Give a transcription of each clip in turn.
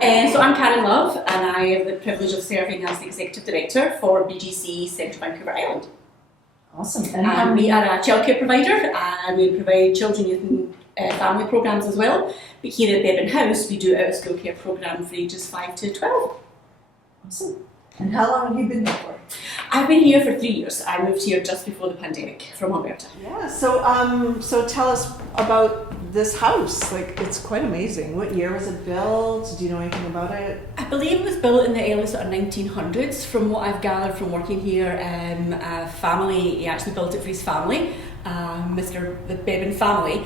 So I'm Karen Love, and I have the privilege of serving as the Executive Director for BGC Central Vancouver Island. Awesome. And we are a childcare provider, and we provide children, youth and family programs as well. But here at Beban House, we do out-of-school care program for ages 5 to 12. Awesome. And how long have you been here for? I've been here for 3 years. I moved here just before the pandemic from Alberta. Yeah. So tell us about this house. Like, it's quite amazing. What year was it built? Do you know anything about it? I believe it was built in the early sort of 1900s. From what I've gathered from working here, a family, he actually built it for his family, the Beban family.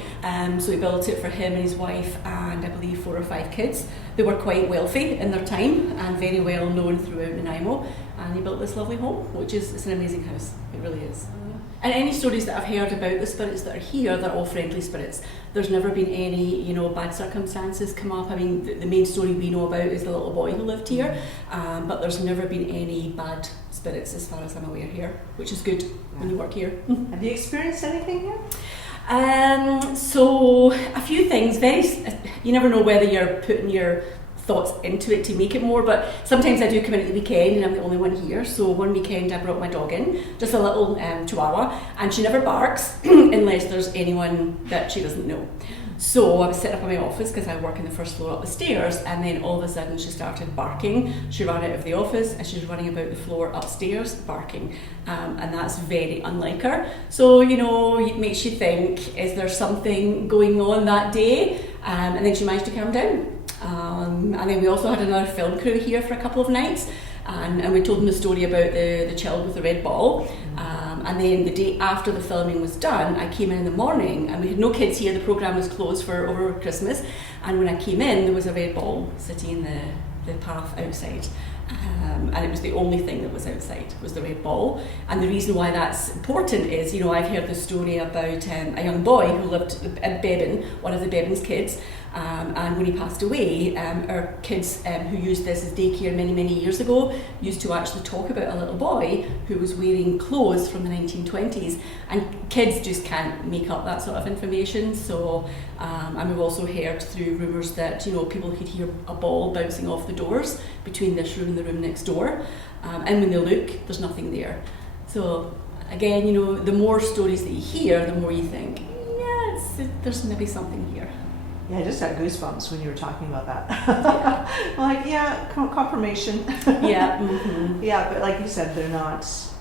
So he built it for him and his wife and I believe 4 or 5 kids. They were quite wealthy in their time and very well known throughout Nanaimo. And he built this lovely home, which is it's an amazing house. It really is. And any stories that I've heard about the spirits that are here, they're all friendly spirits. There's never been any, bad circumstances come up. I mean, the main story we know about is the little boy who lived here, but there's never been any bad spirits as far as I'm aware here, which is good when you work here. Have you experienced anything here? So a few things. You never know whether you're putting your thoughts into it to make it more, but sometimes I do come in at the weekend and I'm the only one here. So one weekend I brought my dog in, just a little chihuahua, and she never barks unless there's anyone that she doesn't know. So I was sitting up in my office because I work in the first floor up the stairs, and then all of a sudden she started barking. She ran out of the office and she's running about the floor upstairs barking, and that's very unlike her. So it makes you think, is there something going on that day? And then she managed to calm down. And then we also had another film crew here for a couple of nights, and we told them the story about the child with the red ball. And then the day after the filming was done, I came in the morning, and we had no kids here. The programme was closed for over Christmas, and when I came in, there was a red ball sitting in the path outside. And it was the only thing that was outside, was the red ball. And the reason why that's important is, I've heard the story about a young boy who lived at Beban, one of the Beban's kids, and when he passed away, our kids who used this as daycare many, many years ago used to actually talk about a little boy who was wearing clothes from the 1920s, and kids just can't make up that sort of information. So, and we've also heard through rumours that, people could hear a ball bouncing off the doors between this room and the room next door, and when they look, there's nothing there. So again, the more stories that you hear, the more you think, there's maybe something here. Yeah, I just had goosebumps when you were talking about that. Yeah. I'm like, confirmation. Yeah. Mm-hmm. Yeah, but like you said,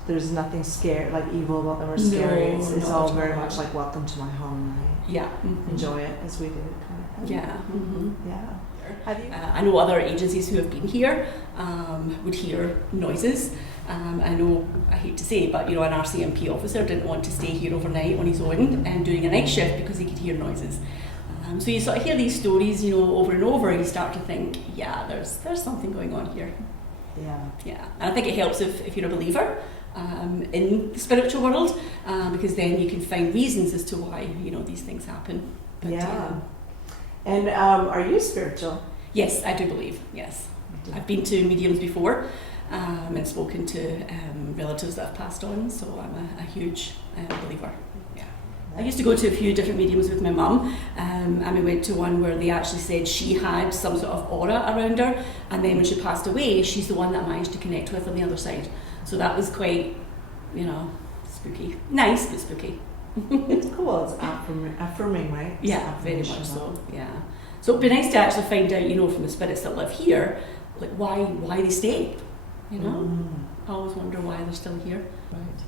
there's nothing scary, like evil about them or scary. It's all very much like, welcome to my home. Yeah. Mm-hmm. Enjoy it as we do. Yeah. Mm-hmm. Yeah. I know other agencies who have been here would hear noises. I know, I hate to say, but an RCMP officer didn't want to stay here overnight on his own and doing a night shift because he could hear noises. So you sort of hear these stories, over and over, and you start to think, there's something going on here. Yeah. And I think it helps if you're a believer in the spiritual world, because then you can find reasons as to why these things happen. But, And are you spiritual? Yes, I do believe. Yes, I've been to mediums before and spoken to relatives that have passed on. So I'm a huge believer. I used to go to a few different mediums with my mum, and we went to one where they actually said she had some sort of aura around her, and then when she passed away, she's the one that I managed to connect with on the other side. So that was quite, spooky. Nice, but spooky. It's cool. It's affirming, right? It's yeah, very much so. Yeah. So it'd be nice to actually find out, from the spirits that live here, like why they stay. I always wonder why they're still here. Right.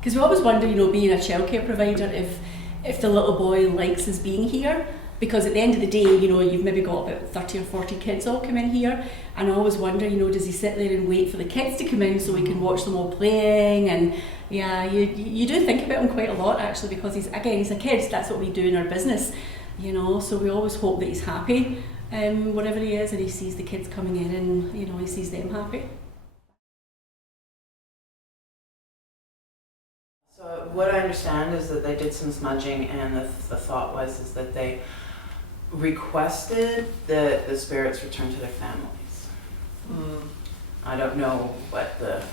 Because we always wonder, being a childcare provider, if the little boy likes us being here. Because at the end of the day, you've maybe got about 30 or 40 kids all come in here. And I always wonder, does he sit there and wait for the kids to come in so we can watch them all playing? And you do think about him quite a lot, actually, because he's a kid. That's what we do in our business, So we always hope that he's happy, whatever he is, and he sees the kids coming in and, he sees them happy. So what I understand is that they did some smudging, and the thought was that they requested that the spirits return to their families. I don't know what the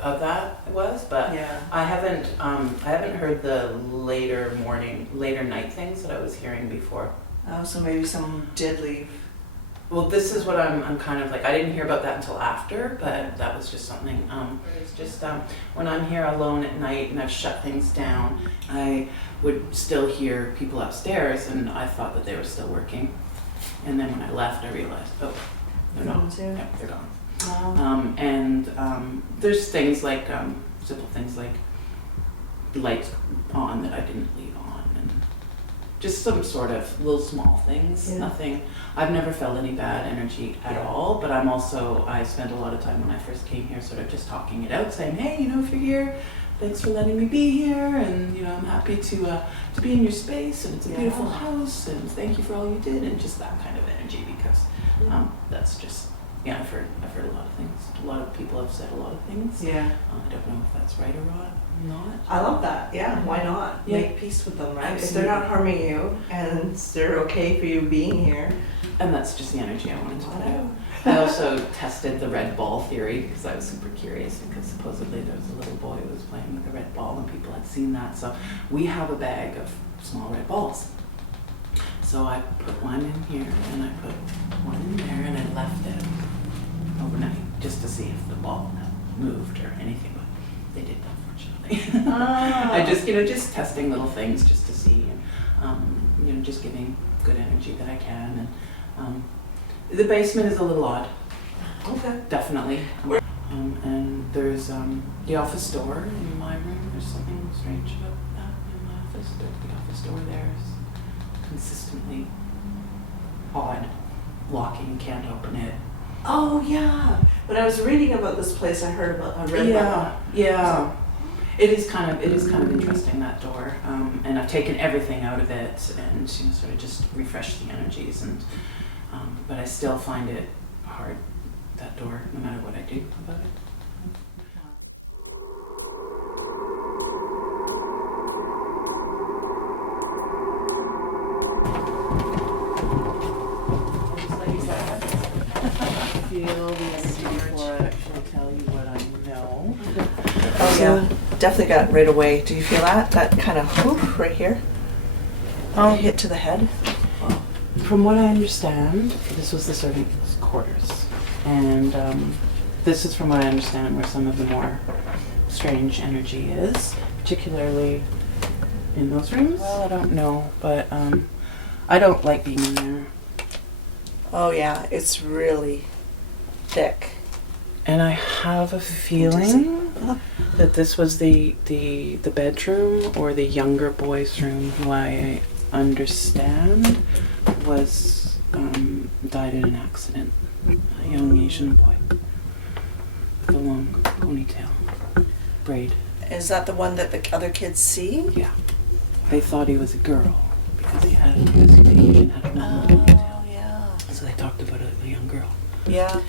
of that was, but I haven't heard the later night things that I was hearing before. So maybe some did leave. Well, this is what I'm kind of like, I didn't hear about that until after, but that was just something, it's just, when I'm here alone at night and I've shut things down, I would still hear people upstairs, and I thought that they were still working. And then when I left, I realized, oh, they're not. Yeah, they're gone. Wow. And there's things like, simple things like lights on that I didn't leave on, and just some sort of little small things. Yeah. Nothing. I've never felt any bad energy at all, but I spent a lot of time when I first came here sort of just talking it out, saying, hey, if you're here, thanks for letting me be here, and I'm happy to be in your space, and it's a beautiful house, and thank you for all you did, and just that kind of energy, because that's just, I've heard a lot of things. A lot of people have said a lot of things. Yeah. I don't know if that's right or not. I love that. Yeah, why not? Yeah. Make peace with them, right? Absolutely. If they're not harming you and they're okay for you being here. And that's just the energy I wanted to put out. I also tested the red ball theory because I was super curious, because supposedly there was a little boy who was playing with the red ball and people had seen that. So we have a bag of small red balls. So I put one in here and I put one in there and I left it overnight just to see if the ball had moved or anything, but they didn't, unfortunately. I just testing little things just to see, just giving good energy that I can. And the basement is a little odd. Okay. Definitely. And there's the office door in my room. There's something strange about that in my office. The office door there is consistently odd. Locking, can't open it. Oh yeah. When I was reading about this place, I read about that. Yeah. It is kind of interesting, that door, and I've taken everything out of it and sort of just refreshed the energies, and but I still find it hard, that door, no matter what I do about it. Yeah, definitely got it right away. Do you feel that? That kind of right here? Hit to the head? From what I understand, this was the servants' quarters. And this is, from what I understand, where some of the more strange energy is, particularly in those rooms. Well, I don't know, but I don't like being in there. Oh yeah, it's really thick. And I have a feeling that this was the bedroom, or the younger boy's room, who I understand was died in an accident. A young Asian boy with a long ponytail, braid. Is that the one that the other kids see? Yeah. They thought he was a girl because he had a long ponytail. Yeah. So they talked about a young girl. Yeah.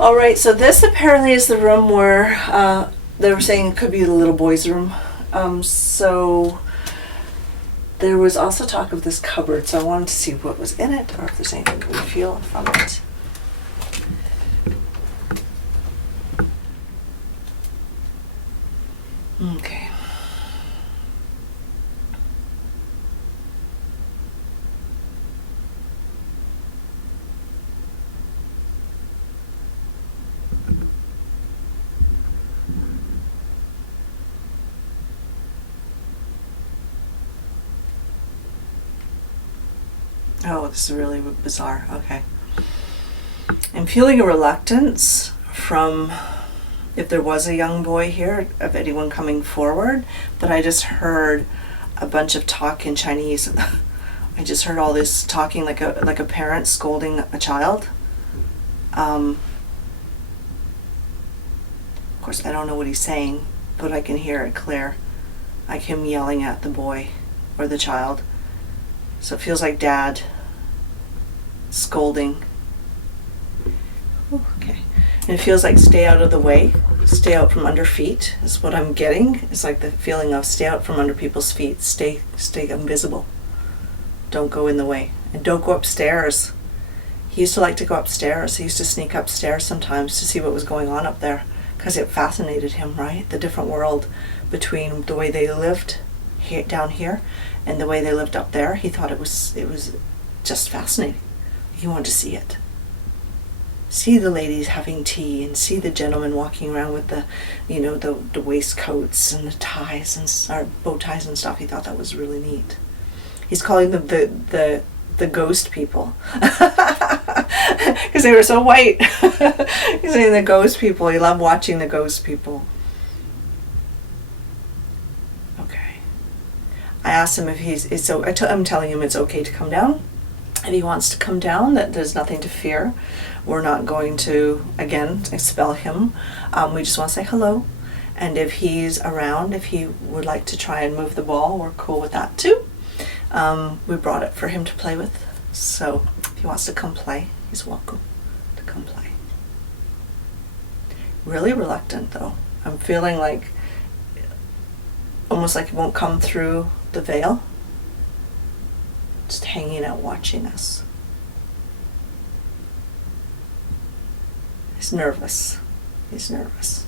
All right, so this apparently is the room where they were saying it could be the little boy's room. So there was also talk of this cupboard, so I wanted to see what was in it, or if there's anything that we feel from it. Okay. Oh, this is really bizarre. Okay. I'm feeling a reluctance from, if there was a young boy here, of anyone coming forward, but I just heard a bunch of talk in Chinese. I just heard all this talking like a parent scolding a child. Of course, I don't know what he's saying, but I can hear it clear. Like him yelling at the boy or the child. So it feels like dad scolding. Okay. And it feels like stay out of the way. Stay out from under feet is what I'm getting. It's like the feeling of stay out from under people's feet. Stay invisible. Don't go in the way. And don't go upstairs. He used to like to go upstairs. He used to sneak upstairs sometimes to see what was going on up there, because it fascinated him, right? The different world between the way they lived down here and the way they lived up there. He thought it was just fascinating. He wanted to see it. see the ladies having tea and see the gentlemen walking around with the, you know, the waistcoats and the ties and or bow ties and stuff. He thought that was really neat. He's calling them the ghost people because they were so white. He's saying the ghost people. He loved watching the ghost people. Okay. I asked him if I'm telling him it's okay to come down. If he wants to come down, that there's nothing to fear. We're not going to, again, expel him. We just want to say hello. And if he's around, if he would like to try and move the ball, we're cool with that too. We brought it for him to play with. So if he wants to come play, he's welcome to come play. Really reluctant though. I'm feeling like, almost like it won't come through the veil. Just hanging out watching us. He's nervous. He's nervous.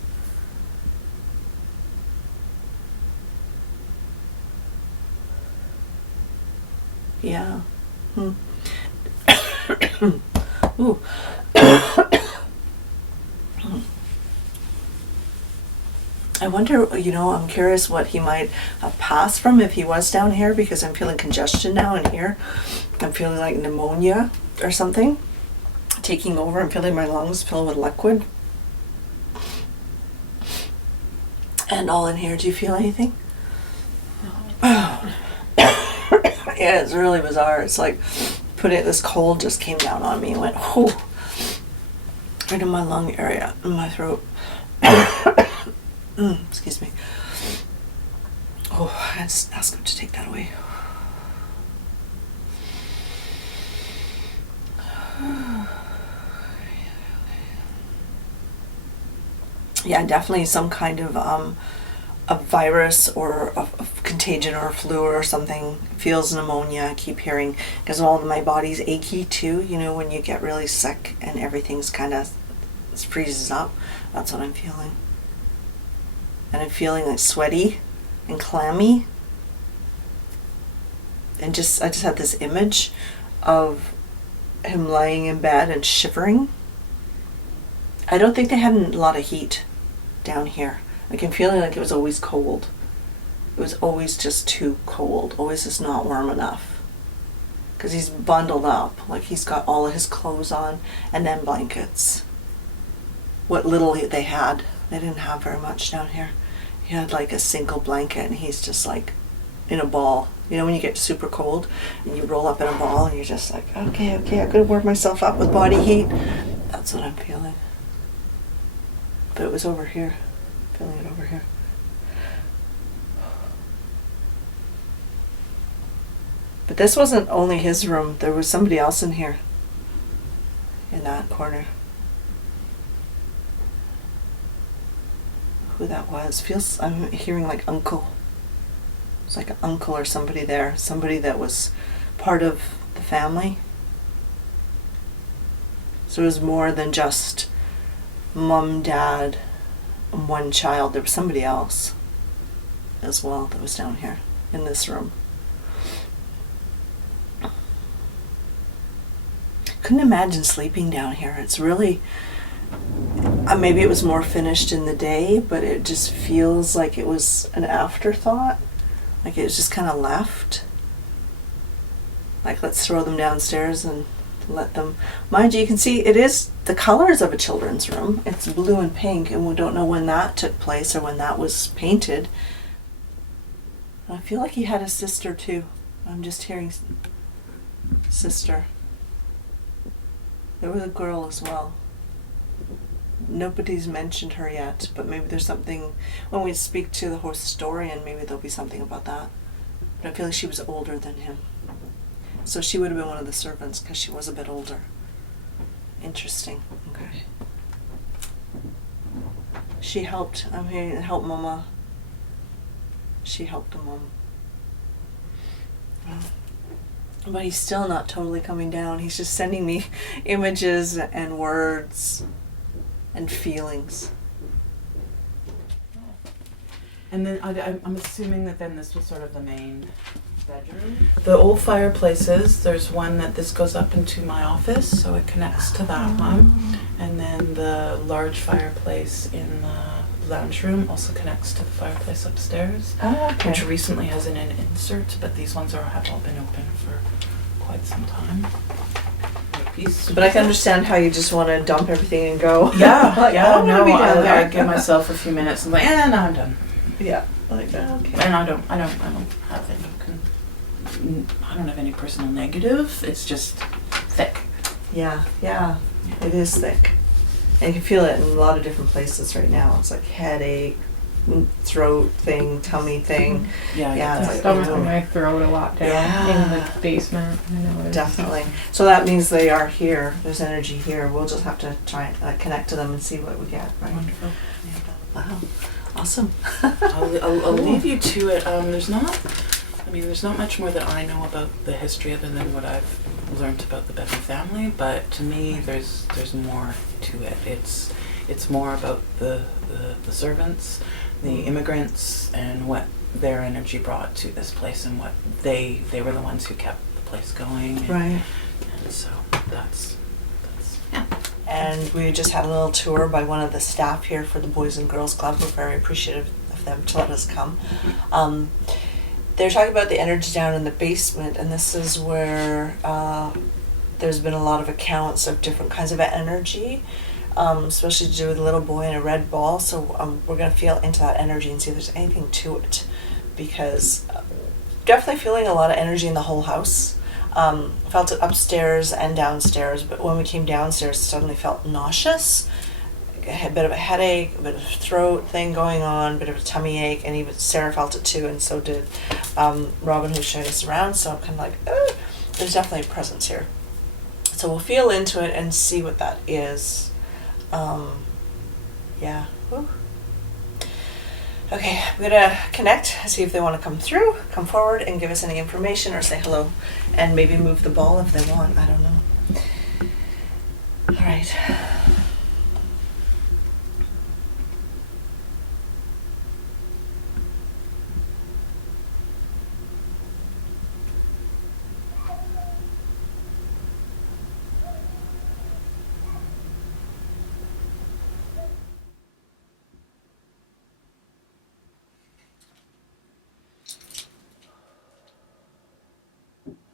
Yeah. Ooh. I wonder, I'm curious what he might have passed from if he was down here, because I'm feeling congestion now in here. I'm feeling like pneumonia or something taking over. I'm feeling my lungs filled with liquid. And all in here. Do you feel anything? No. Yeah, it's really bizarre. It's like this cold just came down on me and went, right in my lung area, in my throat. Excuse me. Oh, let's ask him to take that away. Yeah, definitely some kind of a virus or a contagion or a flu or something. Feels pneumonia. I keep hearing, because all of my body's achy too. When you get really sick and everything's kind of freezes up. That's what I'm feeling. And I'm feeling like sweaty and clammy. And I just had this image of him lying in bed and shivering. I don't think they had a lot of heat down here. Like, I'm feeling like it was always cold. It was always just too cold. Always just not warm enough. Because he's bundled up. Like, he's got all of his clothes on and then blankets. What little they had. They didn't have very much down here. He had like a single blanket and he's just like in a ball. When you get super cold and you roll up in a ball and you're just like, okay, I gotta warm myself up with body heat. That's what I'm feeling. But it was over here. Feeling it over here. But this wasn't only his room. There was somebody else in here. In that corner. Who that was. I'm hearing like uncle. It's like an uncle or somebody there. Somebody that was part of the family. So it was more than just mom, dad, and one child. There was somebody else as well that was down here in this room. Couldn't imagine sleeping down here. It's really... maybe it was more finished in the day, but it just feels like it was an afterthought. Like it was just kind of left. Like, let's throw them downstairs and let them... Mind you can see it is the colors of a children's room. It's blue and pink, and we don't know when that took place or when that was painted. And I feel like he had a sister too. I'm just hearing sister. There was a girl as well. Nobody's mentioned her yet, but maybe there's something when we speak to the historian. Maybe there'll be something about that. But I feel like she was older than him, so she would have been one of the servants because she was a bit older. Interesting. Okay. She helped. I'm here to help Mama. She helped the mom. But he's still not totally coming down. He's just sending me images and words and feelings. And then I'm assuming that then this was sort of the main bedroom. The old fireplaces, there's one that this goes up into my office, so it connects to that one. And then the large fireplace in the lounge room also connects to the fireplace upstairs, which recently has an insert, but these ones have all been open for quite some time. But I can understand how you just want to dump everything and go. Yeah, like, yeah. I I give myself a few minutes and now I'm done. Yeah, like that. Okay. And I don't have any personal negative. It's just thick. Yeah, it is thick, and you can feel it in a lot of different places right now. It's like headache, throat thing, tummy thing. It's coming from my throat a lot down in the basement. I know Definitely. So that means they are here. There's energy here. We'll just have to try connect to them and see what we get. Right. Wonderful. Wow. Awesome. I'll leave you to it. There's not much more that I know about the history other than what I've learned about the Beban family. But to me, there's more to it. It's more about the servants, the immigrants, and what their energy brought to this place, and what they were the ones who kept the place going. Right. And so that's yeah. And we just had a little tour by one of the staff here for the Boys and Girls Club. We're very appreciative of them to let us come. They're talking about the energy down in the basement, and this is where there's been a lot of accounts of different kinds of energy, especially to do with a little boy and a red ball. So we're going to feel into that energy and see if there's anything to it, because definitely feeling a lot of energy in the whole house. Felt it upstairs and downstairs, but when we came downstairs, suddenly felt nauseous. A bit of a headache, a bit of a throat thing going on, a bit of a tummy ache, and even Sarah felt it too, and so did Robin, who showed us around. So I'm kind of like, there's definitely a presence here. So we'll feel into it and see what that is. Yeah. Woo. Okay, I'm gonna connect, see if they want to come through, come forward and give us any information or say hello, and maybe move the ball if they want. I don't know. All right.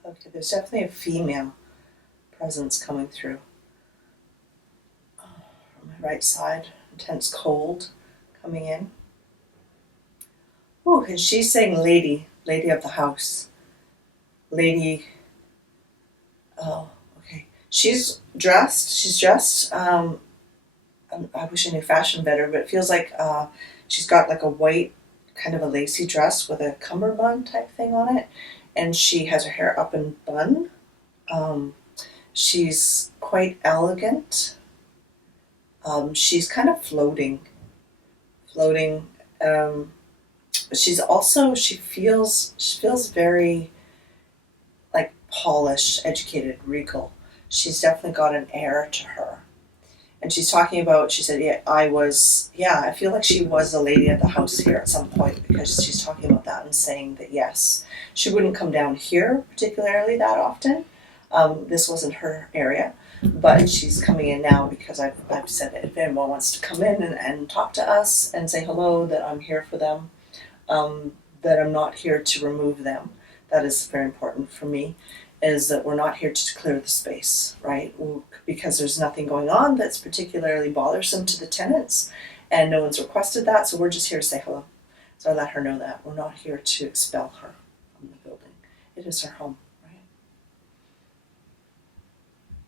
Okay, there's definitely a female presence coming through. From my right side, intense cold coming in. Oh, and she's saying lady of the house. Lady, oh, okay. She's dressed, I wish I knew fashion better, but it feels like she's got like a white, kind of a lacy dress with a cummerbund type thing on it. And she has her hair up in bun. She's quite elegant. She's kind of floating. But she's also, she feels very like polished, educated, regal. She's definitely got an air to her. And she's talking about, she said, I feel like she was the lady of the house here at some point, because she's talking about that and saying that, yes, she wouldn't come down here particularly that often. This wasn't her area, but she's coming in now because I've said that if anyone wants to come in and talk to us and say hello, that I'm here for them, that I'm not here to remove them. That is very important for me, is that we're not here to clear the space, right? Because there's nothing going on that's particularly bothersome to the tenants, and no one's requested that, so we're just here to say hello. So I let her know that we're not here to expel her from the building. It is her home, right?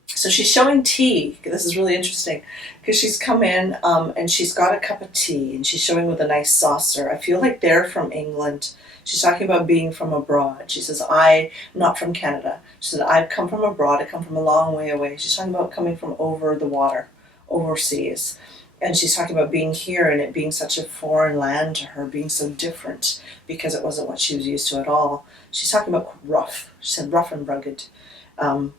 So she's showing tea. This is really interesting, because she's come in and she's got a cup of tea, and she's showing with a nice saucer. I feel like they're from England. She's talking about being from abroad. She says, I'm not from Canada. She said, I've come from abroad. I come from a long way away. She's talking about coming from over the water, overseas. And she's talking about being here and it being such a foreign land to her, being so different because it wasn't what she was used to at all. She's talking about rough. She said rough and rugged, though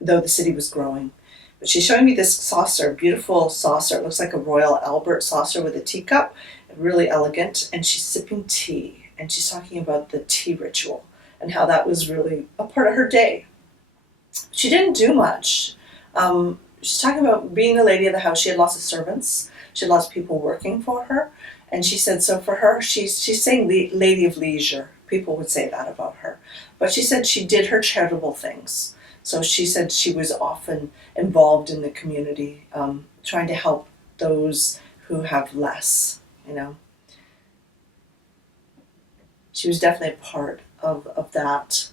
the city was growing. But she's showing me this saucer, beautiful saucer. It looks like a Royal Albert saucer with a teacup. really elegant, and she's sipping tea, and she's talking about the tea ritual and how that was really a part of her day. She didn't do much. She's talking about being the lady of the house. She had lots of servants. She had lots of people working for her. And she said, so for her, she's saying lady of leisure. People would say that about her. But she said she did her charitable things. So she said she was often involved in the community, trying to help those who have less, you know. She was definitely a part of that,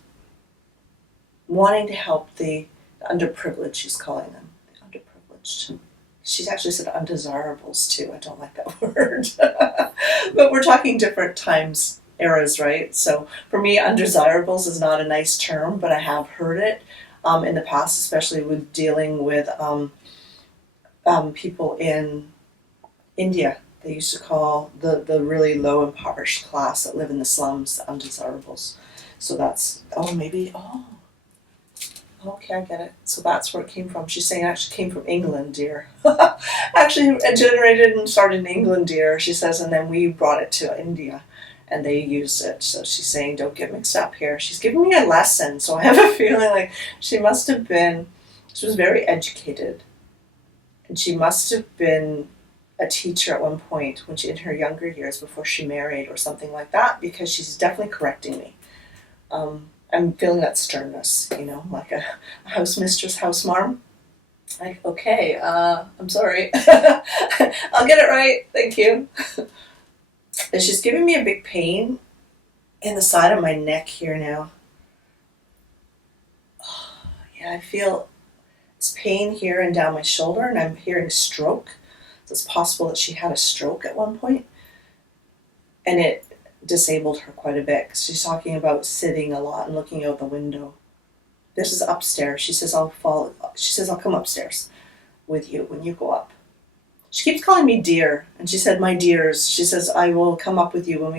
wanting to help the underprivileged, she's calling them, the underprivileged. She's actually said undesirables too. I don't like that word. But we're talking different times, eras, right? So for me, undesirables is not a nice term, but I have heard it in the past, especially with dealing with people in India. They used to call the really low impoverished class that live in the slums the undesirables. So that's, okay, I get it. So that's where it came from. She's saying it actually came from England, dear. Actually, it generated and started in England, dear, she says, and then we brought it to India, and they used it. So she's saying, don't get mixed up here. She's giving me a lesson, so I have a feeling like she was very educated, and she must have been a teacher at one point when she, in her younger years before she married or something like that, because she's definitely correcting me. I'm feeling that sternness, you know, like a house mistress, house marm. Like, okay, I'm sorry. I'll get it right, thank you. And she's giving me a big pain in the side of my neck here now. Yeah, I feel this pain here and down my shoulder, and I'm hearing stroke. So it's possible that she had a stroke at one point, and it disabled her quite a bit. She's talking about sitting a lot and looking out the window. This is upstairs. She says I'll come upstairs with you when you go up. She keeps calling me dear, and she said, my dears. She says I will come up with you when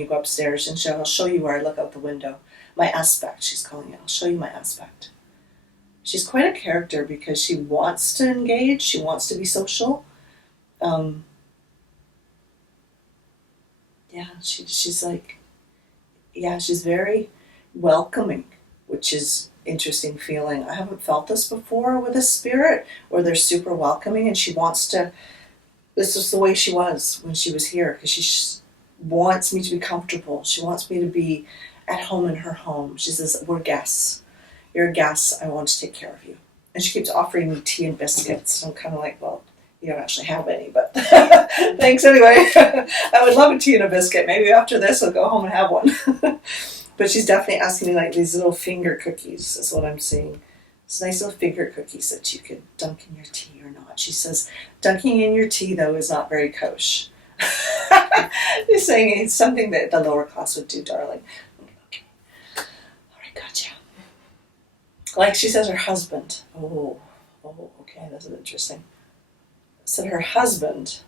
you go upstairs, and I'll show you where I look out the window. My aspect, she's calling it. I'll show you my aspect. She's quite a character because she wants to engage. She wants to be social. She's like, she's very welcoming, which is interesting feeling. I haven't felt this before with a spirit where they're super welcoming, and she wants to, this is the way she was when she was here, because she wants me to be comfortable. She wants me to be at home in her home. She says, we're guests. You're a guest. I want to take care of you. And she keeps offering me tea and biscuits. I'm kind of like, well, you don't actually have any, but thanks anyway. I would love a tea and a biscuit. Maybe after this I'll go home and have one. But she's definitely asking me like these little finger cookies is what I'm seeing. It's nice little finger cookies that you could dunk in your tea or not. She says, dunking in your tea though is not very kosher. She's saying it's something that the lower class would do, darling. Okay. All right, gotcha. Like she says her husband. Oh, okay, that's interesting. Said her husband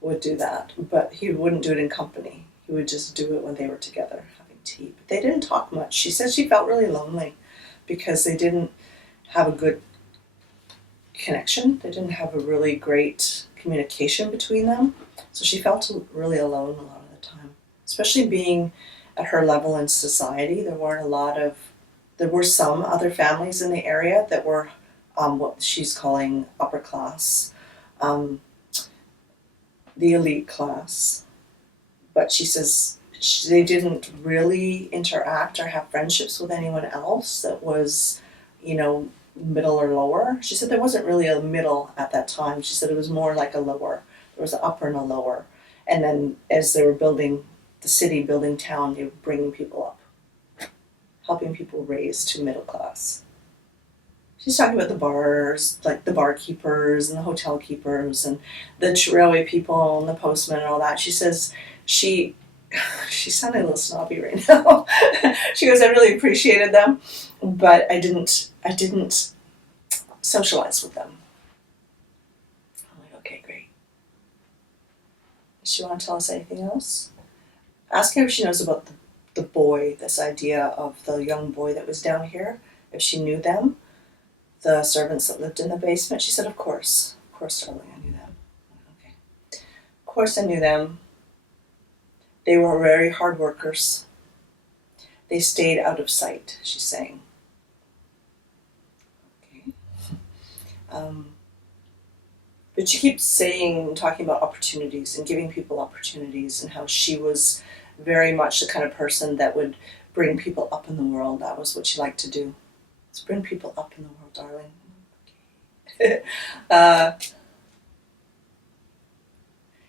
would do that, but he wouldn't do it in company. He would just do it when they were together having tea. But they didn't talk much. She said she felt really lonely because they didn't have a good connection. They didn't have a really great communication between them. So she felt really alone a lot of the time, especially being at her level in society. There were some other families in the area that were what she's calling upper class. The elite class, but she says they didn't really interact or have friendships with anyone else that was, middle or lower. She said there wasn't really a middle at that time. She said it was more like a lower. There was an upper and a lower. And then as they were building the city, building town, they were bringing people up, helping people raise to middle class. She's talking about the bars, like the barkeepers and the hotel keepers and the railway people and the postmen and all that. She says she's sounding a little snobby right now. She goes, I really appreciated them, but I didn't socialize with them. I'm like, okay, great. Does she want to tell us anything else? Ask her if she knows about the boy, this idea of the young boy that was down here, if she knew them. The servants that lived in the basement. She said, of course, darling, I knew them. Okay. Of course I knew them. They were very hard workers. They stayed out of sight, she's saying. Okay. But she keeps talking about opportunities and giving people opportunities, and how she was very much the kind of person that would bring people up in the world. That was what she liked to do. Let's bring people up in the world, darling.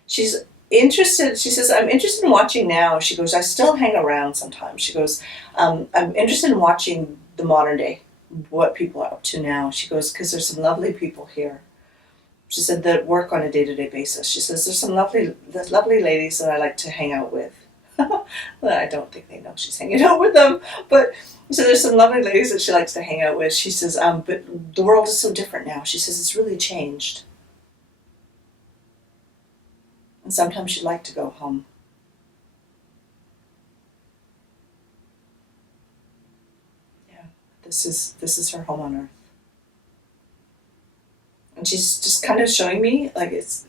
She's interested, she says, I'm interested in watching now. She goes, I still hang around sometimes. She goes, I'm interested in watching the modern day, what people are up to now. She goes, because there's some lovely people here. She said that work on a day-to-day basis. She says, there's lovely ladies that I like to hang out with. Well, I don't think they know she's hanging out with them, but so there's some lovely ladies that she likes to hang out with. She says, but the world is so different now. She says, it's really changed. And sometimes she'd like to go home. Yeah, this is her home on earth. And she's just kind of showing me, like, it's,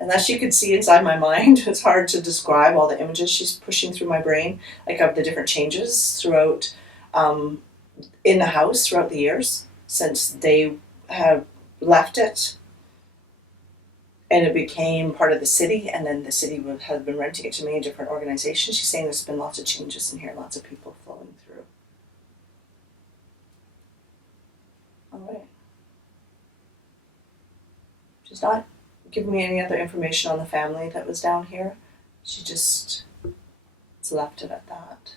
unless you could see inside my mind, it's hard to describe all the images she's pushing through my brain, like of the different changes throughout, in the house throughout the years since they have left it. And it became part of the city, and then the city would have been renting it to many different organizations. She's saying there's been lots of changes in here, lots of people flowing through. All right. She's not giving me any other information on the family that was down here. She just has left it at that.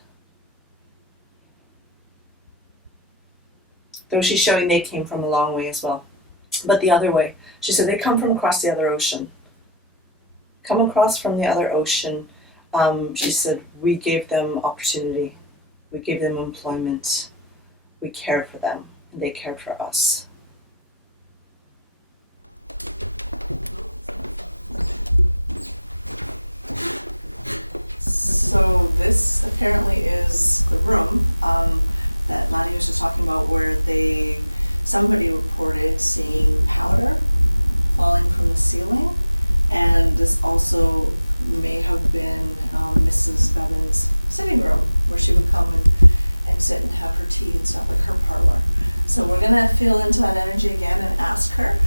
Though she's showing they came from a long way as well. But the other way. She said they come from across the other ocean. Come across from the other ocean. She said we gave them opportunity. We gave them employment. We cared for them. And they cared for us. So this apparently is the room that Lani was just talking about, where somebody reported seeing powder falling from the ceiling, and this also may have been Mrs. Beban's sitting room, where she would come and sit and have her tea and stuff, like her parlor. So we're gonna feel into that energy again and ask her,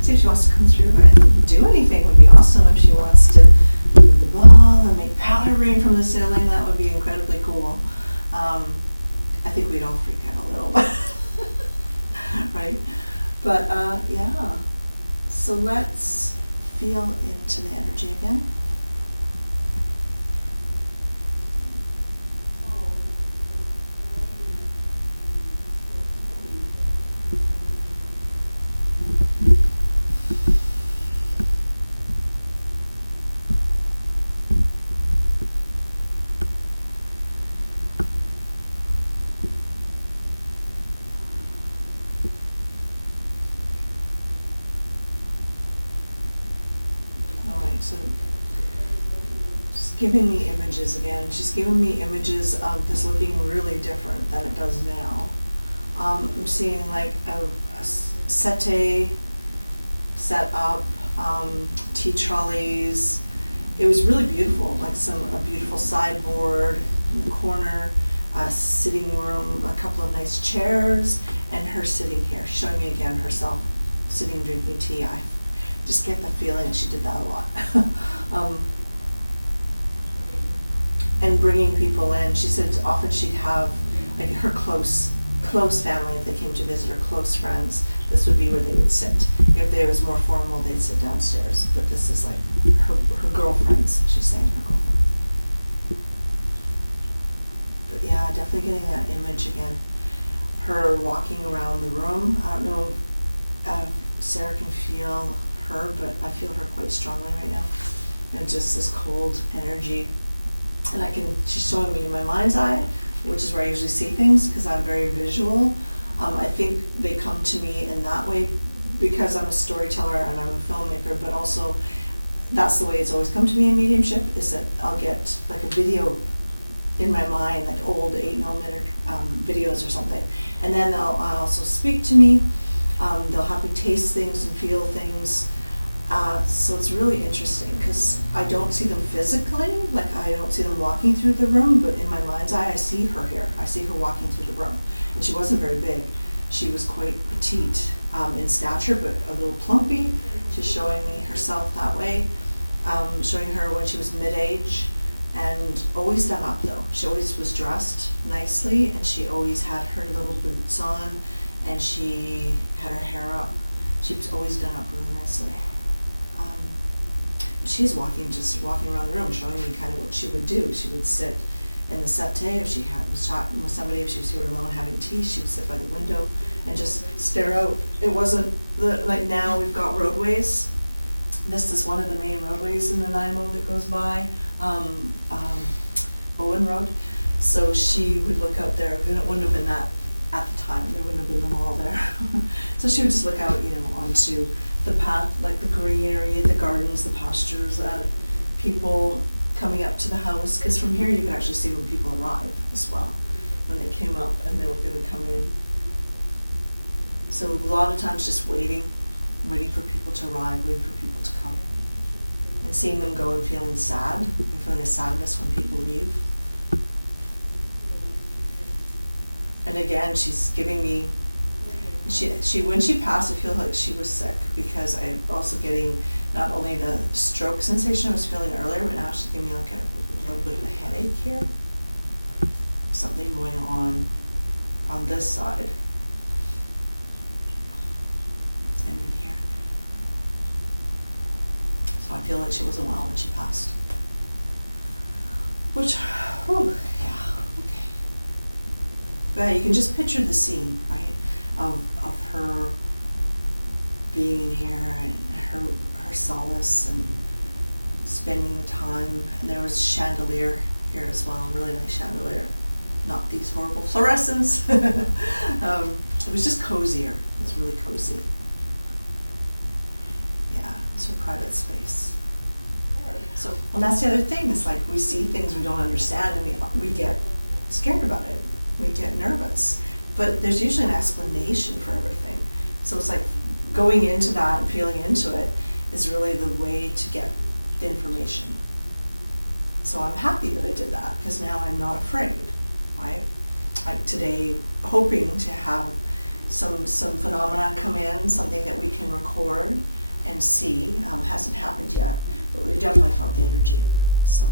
see if she wants to come through and do anything. Would be awesome if she wants to move the ball or make powder rain from the ceiling. That would be incredibly cool. I think we'd all freak out a little bit. Right? But yeah, so let's feel into the energy again. So she's giving me images again. She's giving me images of this looking really different than it does now. I'm seeing like a settee set up, tea trolleys. It was really beautiful, like a beautiful sideboard in the corner, a sitting room, a couple of nice chairs, and her sitting here, showing me again herself sitting drinking tea. I just get the feeling she did that a lot. And bringing people in. She said often she'd have like her close family, if they came to visit, her close friends, this would be where they would sit. If there was more formal, they'd sit downstairs. But this is like her girlfriends. She's saying her girlfriend. But yeah, definitely getting that image again. Her walking around the room. I don't know if Sarah can feel her, but I feel her quite strongly right now. And just this cold energy. And she's showing me in my mind's eye, which is where I usually see things because I'm very visual. I think they come to me in that way because I'm a storyteller and I'm a filmmaker, but also that's the way it's always come to me in mediumship, is that I'll get like a video in my mind, like old 8mm videos or something. And then they'll also speak to me. They'll have me taste things and feel things. So it's really interesting because I don't see them physically, like I don't see them walking through the room, but in my mind's eye, I see her here. I see her walking through the room. And she wasn't very big. She was quite petite in stature, but a little plumpy. She's showing me herself that way, showing her when she was mid-age, and always done up though. She always was dressed nicely, and she always had her little boots on, and she had her hair up. She was always done up really nicely. She's just walking around the room, showing me kind of what she would do. She would sit in the settee if she was talking with somebody, if she was here alone having tea, she would sit by the window and just stare out. It wasn't like now we've got roadways. This is one of the main roadways in Nanaimo that goes by, Bowen Road. So she would look out there, and it wouldn't have been that at the time, there wouldn't have been the mall there. So she would just look out, onto the path, like the greenery, the gardens, the pastures, people coming up to the house, because from here you could actually see when people arrive as well, when they came up and they were going to come in. So a lot of times just waiting for people to arrive, waiting for people to come. And seeing them go and feeling sad, and feeling a sadness when people leave. And again, she's giving me, she when she passed, I feel like she was sick, because I'm also getting not only the stroke sensation I was feeling earlier, but now she's giving me like a little bit of a headache here. Something going on this side. And in here. So I feel like she wasn't well when she passed. Which, yeah, okay. But you can just picture the scene, right? Of her being in here and her solace and spending the time. And there was chandelier here as well, really nice chandelier. Not these horrible fluorescents. It was just cozier. It was really cozy. Yeah, it's her private space. So, well, that's the other thing. It's like we see things we don't understand, and we get scared about it. We get nervous. But there's usually an explanation for everything. So it's like going into that and feeling into it is really the way to get the information. So I'm happy that I did that, because now I'm not afraid. I'm today hoping to have some phenomena come in, something that we can record and see. Hasn't happened yet, but we've definitely felt the energy. So.